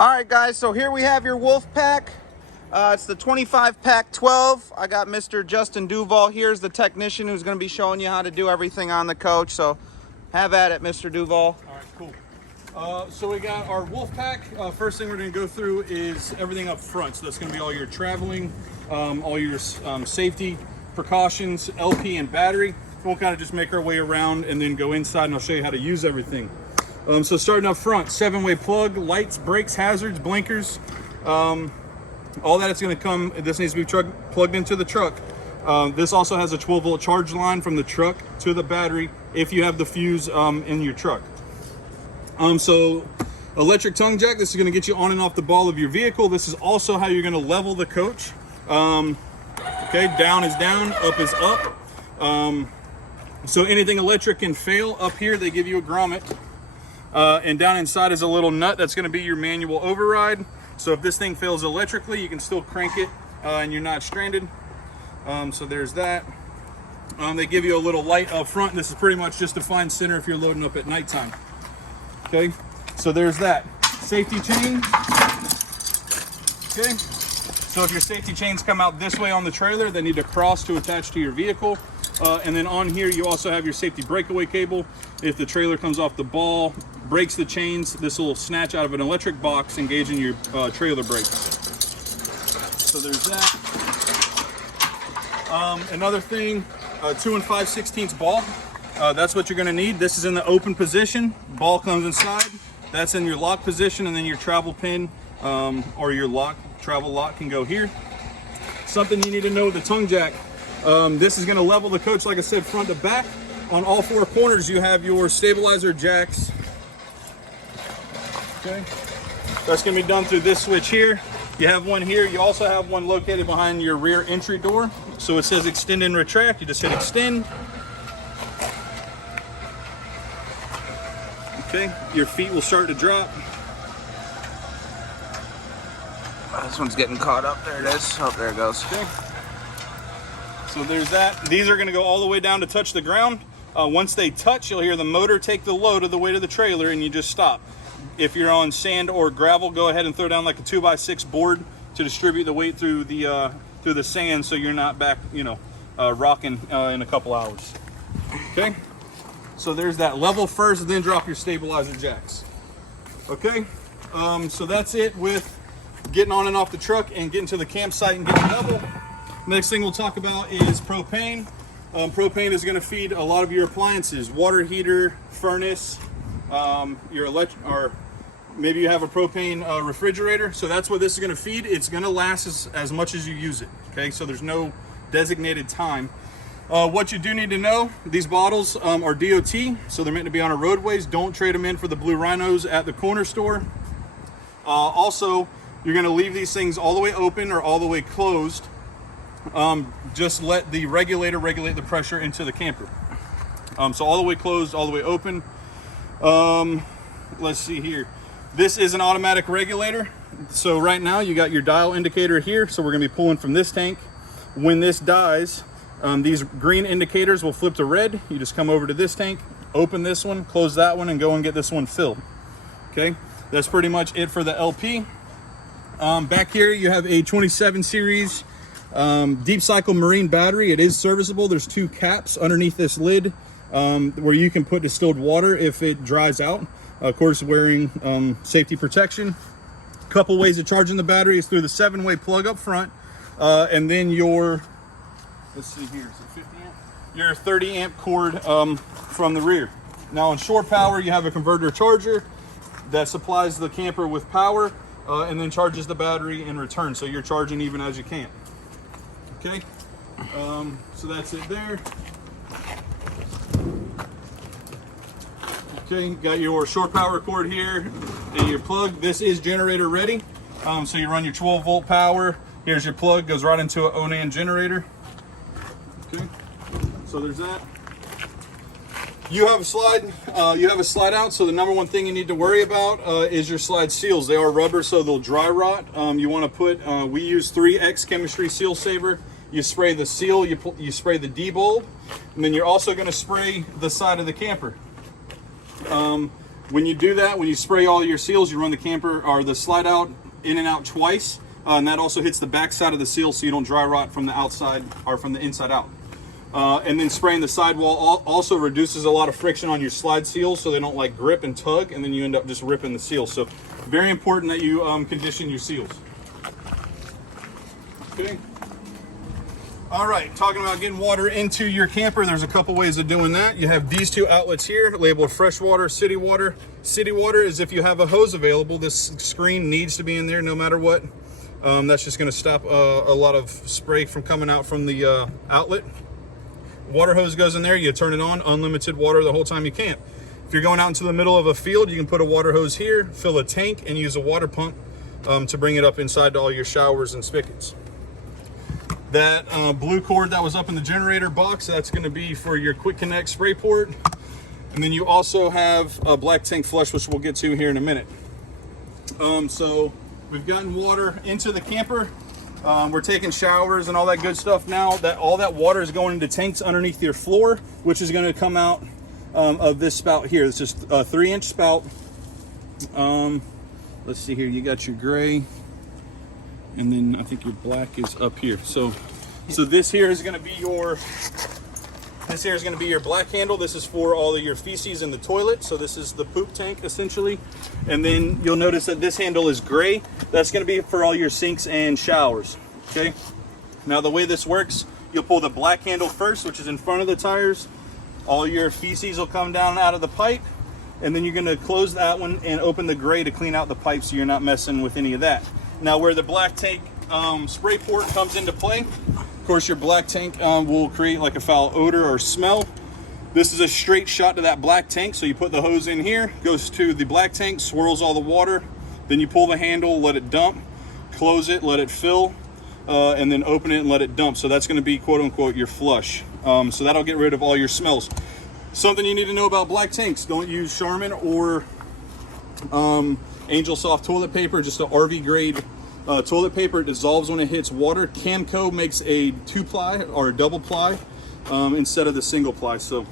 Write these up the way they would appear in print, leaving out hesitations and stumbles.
All right, guys, so here we have your Wolfpack. It's the 25 pack 12. I got Mr. Justin Duval. Here's the technician who's going to be showing you how to do everything on the coach. So have at it, Mr. Duval. All right, cool. So we got our Wolfpack. First thing we're going to go through is everything up front. So that's going to be all your traveling, all your safety precautions, LP and battery. We'll kind of just make our way around and then go inside, and I'll show you how to use everything. So starting up front, 7-way plug, lights, brakes, hazards, blinkers, all that is going to come. This needs to be plugged into the truck. This also has a 12-volt charge line from the truck to the battery if you have the fuse in your truck. So electric tongue jack, this is going to get you on and off the ball of your vehicle. This is also how you're going to level the coach. Okay, down is down, up is up. So anything electric can fail. Up here they give you a grommet. And down inside is a little nut that's going to be your manual override. So if this thing fails electrically, you can still crank it and you're not stranded. So there's that. They give you a little light up front. This is pretty much just to find center if you're loading up at nighttime. Okay, so there's that. Safety chain. Okay, so if your safety chains come out this way on the trailer, they need to cross to attach to your vehicle. And then on here, you also have your safety breakaway cable. If the trailer comes off the ball, breaks the chains, this will snatch out of an electric box, engaging your trailer brakes. So there's that. Another thing, 2 5/16 ball. That's what you're gonna need. This is in the open position. Ball comes inside. That's in your lock position, and then your travel pin or your travel lock can go here. Something you need to know with the tongue jack. This is going to level the coach, like I said, front to back. On all 4 corners, you have your stabilizer jacks. Okay, that's going to be done through this switch here. You have one here. You also have one located behind your rear entry door. So it says extend and retract. You just hit extend. Okay, your feet will start to drop. This one's getting caught up. There it is. Oh, there it goes. Okay. So there's that. These are going to go all the way down to touch the ground. Once they touch, you'll hear the motor take the load of the weight of the trailer, and you just stop. If you're on sand or gravel, go ahead and throw down like a 2x6 board to distribute the weight through the sand, so you're not back, rocking in a couple hours. Okay. So there's that. Level first, then drop your stabilizer jacks. Okay. So that's it with getting on and off the truck and getting to the campsite and getting level. Next thing we'll talk about is propane. Propane is going to feed a lot of your appliances, water heater, furnace, your or maybe you have a propane refrigerator. So that's what this is going to feed. It's going to last as much as you use it. Okay, so there's no designated time. What you do need to know, these bottles are DOT, so they're meant to be on our roadways. Don't trade them in for the blue rhinos at the corner store. Also, you're going to leave these things all the way open or all the way closed. Just let the regulator regulate the pressure into the camper. So all the way closed, all the way open. Let's see here. This is an automatic regulator. So right now you got your dial indicator here. So we're gonna be pulling from this tank. When this dies, these green indicators will flip to red. You just come over to this tank, open this one, close that one, and go and get this one filled. Okay, that's pretty much it for the LP. Back here you have a 27 series deep cycle marine battery. It is serviceable. There's 2 caps underneath this lid where you can put distilled water if it dries out. Of course, wearing safety protection. Couple ways of charging the battery is through the 7-way plug up front, and then your, let's see here, is it 50 amp? Your 30 amp cord from the rear. Now on shore power, you have a converter charger that supplies the camper with power and then charges the battery in return. So you're charging even as you can. Okay, so that's it there. Okay, got your short power cord here and your plug. This is generator ready. So you run your 12-volt power. Here's your plug, goes right into an Onan generator. Okay, so there's that. You have a slide out. So the number one thing you need to worry about is your slide seals. They are rubber, so they'll dry rot. You want to put, we use 3X Chemistry Seal Saver. You spray the seal, you spray the D-bulb, and then you're also going to spray the side of the camper. When you do that, when you spray all your seals, you run the camper or the slide out in and out twice, and that also hits the back side of the seal so you don't dry rot from the outside or from the inside out. And then spraying the sidewall also reduces a lot of friction on your slide seals so they don't like grip and tug, and then you end up just ripping the seal. So very important that you condition your seals. Okay. All right, talking about getting water into your camper, there's a couple ways of doing that. You have these two outlets here labeled freshwater, city water. City water is if you have a hose available. This screen needs to be in there no matter what. That's just going to stop a lot of spray from coming out from the outlet. Water hose goes in there, you turn it on, unlimited water the whole time you camp. If you're going out into the middle of a field, you can put a water hose here, fill a tank, and use a water pump to bring it up inside to all your showers and spigots. That blue cord that was up in the generator box, that's going to be for your quick connect spray port. And then you also have a black tank flush, which we'll get to here in a minute. So we've gotten water into the camper. We're taking showers and all that good stuff now. All that water is going into tanks underneath your floor, which is going to come out of this spout here. It's just a 3-inch spout. Let's see here. You got your gray, and then I think your black is up here. So this here is going to be your black handle. This is for all of your feces in the toilet. So this is the poop tank essentially. And then you'll notice that this handle is gray. That's going to be for all your sinks and showers. Okay. Now the way this works, you'll pull the black handle first, which is in front of the tires. All your feces will come down out of the pipe. And then you're going to close that one and open the gray to clean out the pipe so you're not messing with any of that. Now where the black tank spray port comes into play, of course your black tank will create like a foul odor or smell. This is a straight shot to that black tank, so you put the hose in here, goes to the black tank, swirls all the water, then you pull the handle, let it dump, close it, let it fill, and then open it and let it dump. So that's going to be quote unquote your flush. So that'll get rid of all your smells. Something you need to know about black tanks: don't use Charmin or Angel Soft toilet paper, just an RV grade toilet paper. It dissolves when it hits water. Camco makes a 2-ply or a double ply instead of the single ply, so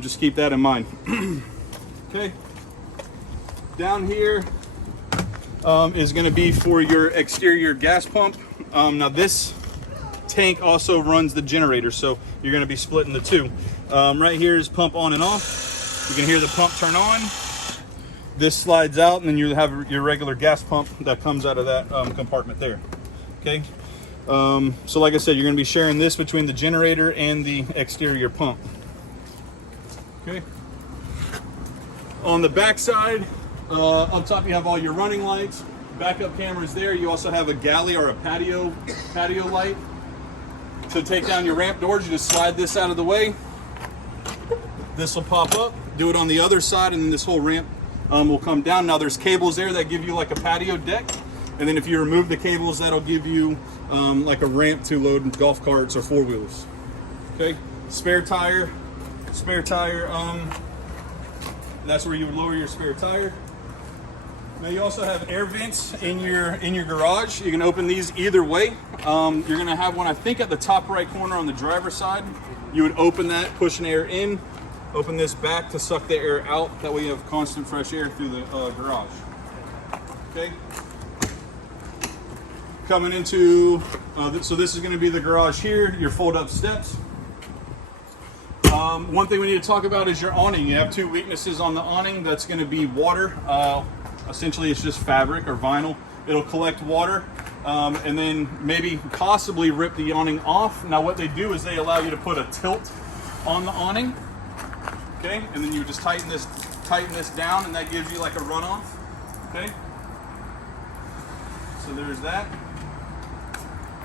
just keep that in mind. Okay, down here is going to be for your exterior gas pump. Now this tank also runs the generator, so you're going to be splitting the two. Right here is pump on and off. You can hear the pump turn on. This slides out, and then you have your regular gas pump that comes out of that compartment there. Okay, so like I said, you're going to be sharing this between the generator and the exterior pump. Okay, on the back side, up top you have all your running lights, backup cameras there. You also have a galley or a patio light. To take down your ramp doors, you just slide this out of the way. This will pop up. Do it on the other side, and then this whole ramp will come down. Now there's cables there that give you like a patio deck, and then if you remove the cables, that'll give you like a ramp to load golf carts or 4-wheelers. Okay, spare tire. That's where you would lower your spare tire. Now you also have air vents in your garage. You can open these either way. You're gonna have one, I think, at the top right corner on the driver's side. You would open that, push an air in, open this back to suck the air out. That way you have constant fresh air through the garage. Okay. Coming into, so this is gonna be the garage here, your fold-up steps. One thing we need to talk about is your awning. You have two weaknesses on the awning. That's gonna be water. Essentially it's just fabric or vinyl. It'll collect water and then maybe possibly rip the awning off. Now what they do is they allow you to put a tilt on the awning, okay, and then you just tighten this down, and that gives you like a runoff. Okay, so there's that.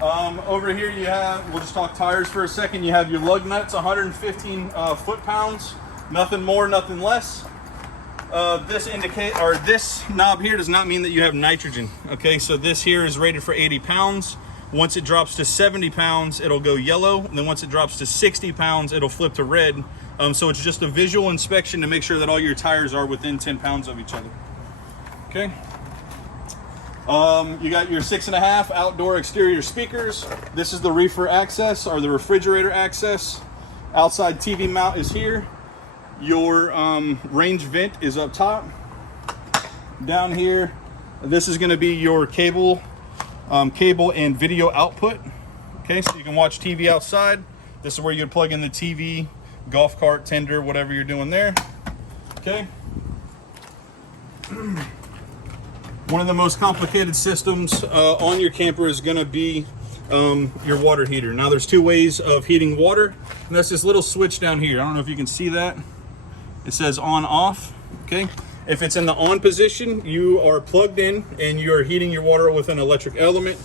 Over here you have, we'll just talk tires for a second. You have your lug nuts, 115 foot-pounds, nothing more, nothing less. This knob here does not mean that you have nitrogen. Okay, so this here is rated for 80 pounds. Once it drops to 70 pounds, it'll go yellow, and then once it drops to 60 pounds, it'll flip to red. So it's just a visual inspection to make sure that all your tires are within 10 pounds of each other. Okay. You got your 6.5 outdoor exterior speakers. This is the reefer access or the refrigerator access. Outside TV mount is here. Your range vent is up top. Down here, this is going to be your cable and video output. Okay, so you can watch TV outside. This is where you'd plug in the TV, golf cart, tender, whatever you're doing there. Okay. One of the most complicated systems on your camper is going to be your water heater. Now there's two ways of heating water, and that's this little switch down here. I don't know if you can see that. It says on off. Okay, if it's in the on position, you are plugged in and you are heating your water with an electric element.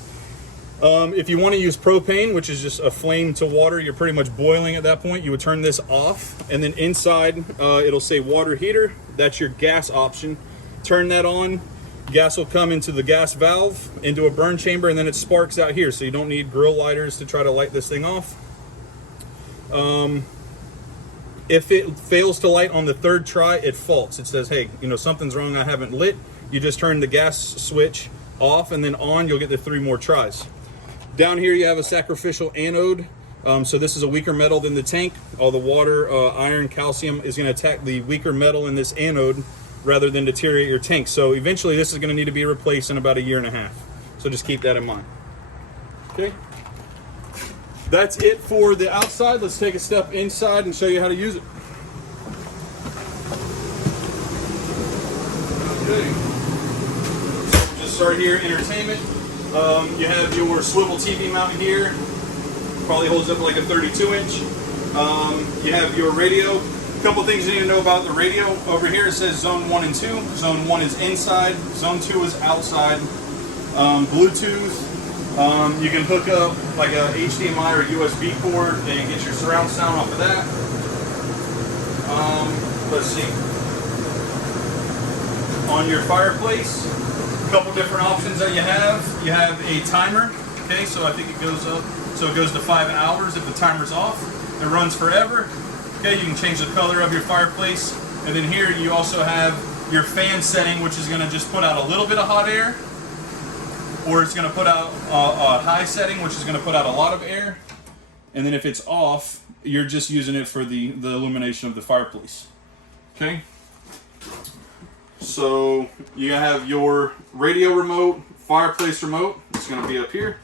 If you want to use propane, which is just a flame to water, you're pretty much boiling at that point, you would turn this off, and then inside it'll say water heater. That's your gas option. Turn that on. Gas will come into the gas valve, into a burn chamber, and then it sparks out here, so you don't need grill lighters to try to light this thing off. If it fails to light on the third try, it faults. It says, hey, you know, something's wrong, I haven't lit. You just turn the gas switch off and then on, you'll get the 3 more tries. Down here you have a sacrificial anode. So this is a weaker metal than the tank. All the water, iron, calcium is going to attack the weaker metal in this anode rather than deteriorate your tank. So eventually this is going to need to be replaced in about 1.5 years. So just keep that in mind. Okay. That's it for the outside. Let's take a step inside and show you how to use it. Okay. So just start here, entertainment. You have your swivel TV mount here. Probably holds up like a 32-inch. You have your radio. A couple things you need to know about the radio. Over here it says zone 1 and 2. Zone 1 is inside. Zone 2 is outside. Bluetooth. You can hook up like a HDMI or USB cord and get your surround sound off of that. Let's see. On your fireplace, a couple different options that you have. You have a timer. Okay, so I think it goes up. So it goes to 5 hours if the timer's off. It runs forever. Okay, you can change the color of your fireplace. And then here you also have your fan setting, which is going to just put out a little bit of hot air. Or it's going to put out a high setting, which is going to put out a lot of air. And then if it's off, you're just using it for the illumination of the fireplace. Okay? So you have your radio remote, fireplace remote. It's going to be up here.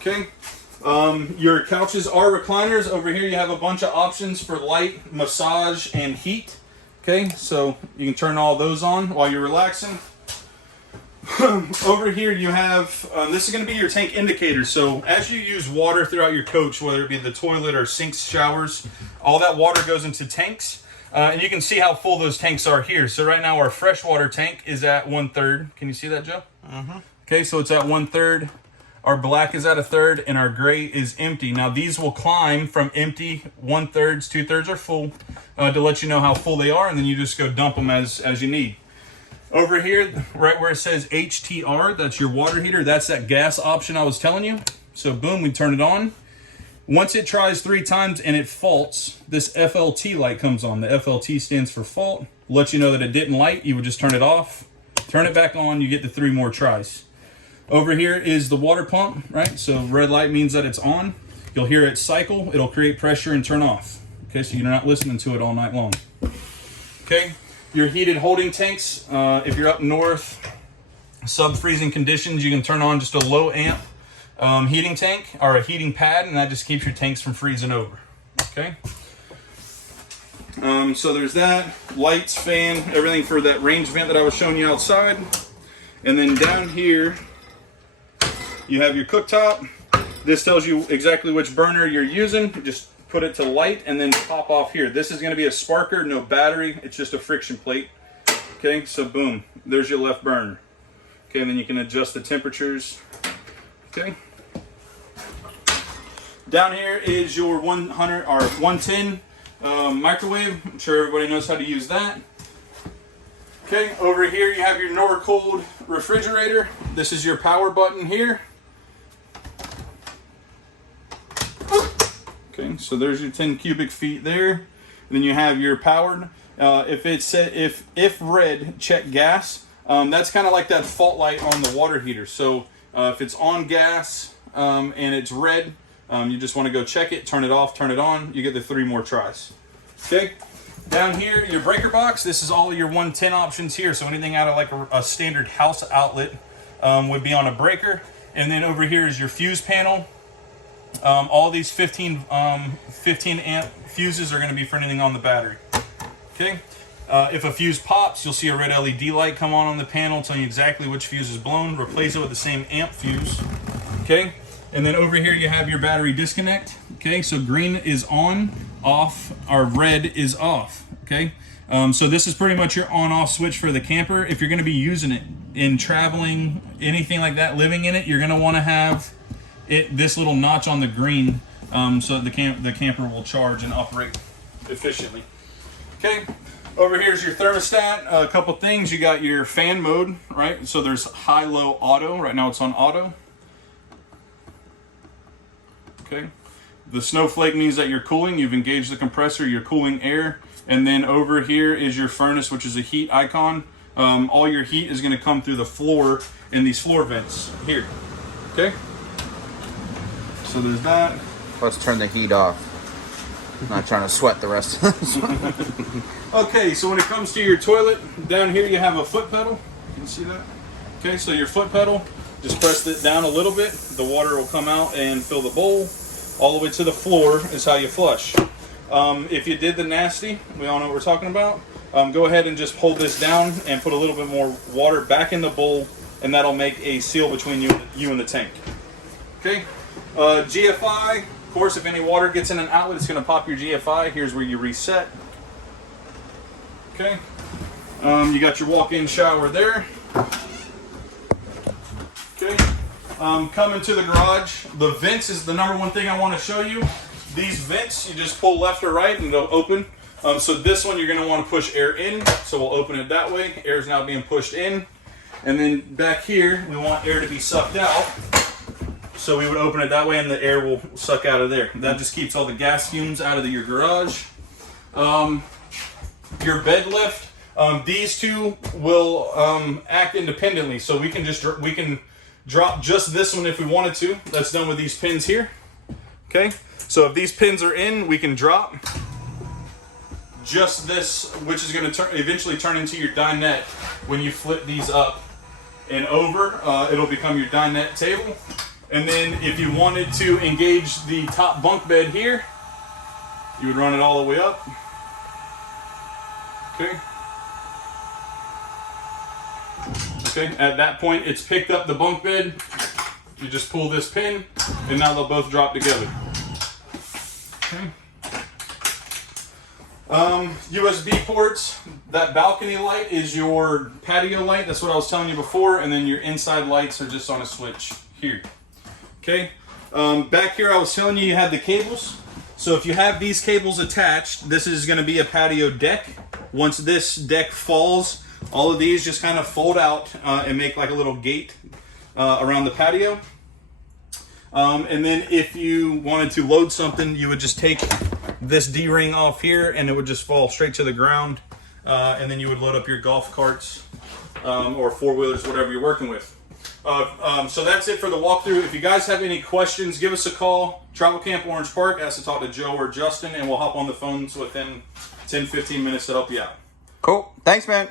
Okay? Your couches are recliners. Over here you have a bunch of options for light, massage, and heat. Okay? So you can turn all those on while you're relaxing. Over here you have, this is going to be your tank indicator. So as you use water throughout your coach, whether it be the toilet or sinks, showers, all that water goes into tanks. And you can see how full those tanks are here. So right now our freshwater tank is at 1/3. Can you see that, Joe? Okay, so it's at 1/3. Our black is at 1/3 and our gray is empty. Now these will climb from empty, 1/3, 2/3 are full, to let you know how full they are, and then you just go dump them as you need. Over here, right where it says HTR, that's your water heater. That's that gas option I was telling you. So boom, we turn it on. Once it tries 3 times and it faults, this FLT light comes on. The FLT stands for fault. Let you know that it didn't light. You would just turn it off. Turn it back on. You get the 3 more tries. Over here is the water pump, right? So red light means that it's on. You'll hear it cycle. It'll create pressure and turn off. Okay, so you're not listening to it all night long. Okay. Your heated holding tanks, if you're up north, sub-freezing conditions, you can turn on just a low amp heating tank or a heating pad, and that just keeps your tanks from freezing over. Okay. So there's that, lights, fan, everything for that range vent that I was showing you outside. And then down here, you have your cooktop. This tells you exactly which burner you're using. Just put it to light and then pop off here. This is going to be a sparker, no battery. It's just a friction plate. Okay, so boom, there's your left burner. Okay, and then you can adjust the temperatures. Okay. Down here is your 100 or 110 microwave. I'm sure everybody knows how to use that. Okay, over here you have your Norcold refrigerator. This is your power button here. Okay, so there's your 10 cubic feet there. And then you have your powered. If it's set, if red, check gas. That's kind of like that fault light on the water heater. So if it's on gas and it's red, you just want to go check it, turn it off, turn it on. You get the 3 more tries. Okay. Down here, your breaker box. This is all your 110 options here. So anything out of like a standard house outlet would be on a breaker. And then over here is your fuse panel. All these 15 amp fuses are going to be for anything on the battery. Okay. If a fuse pops, you'll see a red LED light come on the panel telling you exactly which fuse is blown. Replace it with the same amp fuse. Okay. And then over here you have your battery disconnect. Okay. So green is on, off, or red is off. Okay. So this is pretty much your on-off switch for the camper. If you're going to be using it in traveling, anything like that, living in it, you're going to want to have this little notch on the green so that the camper will charge and operate efficiently. Okay. Over here is your thermostat. A couple things. You got your fan mode, right? So there's high, low, auto. Right now it's on auto. Okay. The snowflake means that you're cooling. You've engaged the compressor. You're cooling air. And then over here is your furnace, which is a heat icon. All your heat is going to come through the floor in these floor vents here. Okay. So there's that. Let's turn the heat off. I'm not trying to sweat the rest of this. Okay, so when it comes to your toilet, down here you have a foot pedal. You can see that? Okay, so your foot pedal, just press it down a little bit. The water will come out and fill the bowl. All the way to the floor is how you flush. If you did the nasty, we all know what we're talking about. Go ahead and just hold this down and put a little bit more water back in the bowl, and that'll make a seal between you and the tank. Okay, GFI. Of course, if any water gets in an outlet, it's going to pop your GFI. Here's where you reset. Okay. You got your walk-in shower there. Okay. Coming to the garage, the vents is the #1 thing I want to show you. These vents, you just pull left or right and they'll open. So this one, you're going to want to push air in. So we'll open it that way. Air is now being pushed in. And then back here, we want air to be sucked out. So we would open it that way and the air will suck out of there. That just keeps all the gas fumes out of your garage. Your bed lift, these two will act independently. So we can drop just this one if we wanted to. That's done with these pins here. Okay, so if these pins are in, we can drop just this, which is going to eventually turn into your dinette. When you flip these up and over, it'll become your dinette table. And then if you wanted to engage the top bunk bed here, you would run it all the way up. Okay. Okay, at that point it's picked up the bunk bed. You just pull this pin and now they'll both drop together. Okay. USB ports. That balcony light is your patio light. That's what I was telling you before. And then your inside lights are just on a switch here. Okay, back here I was telling you had the cables. So if you have these cables attached, this is going to be a patio deck. Once this deck falls, all of these just kind of fold out and make like a little gate around the patio. And then if you wanted to load something, you would just take this D-ring off here and it would just fall straight to the ground. And then you would load up your golf carts or four-wheelers, whatever you're working with. So that's it for the walkthrough. If you guys have any questions, give us a call. Travel Camp Orange Park. Ask to talk to Joe or Justin, and we'll hop on the phones within 10-15 minutes to help you out. Cool. Thanks, man.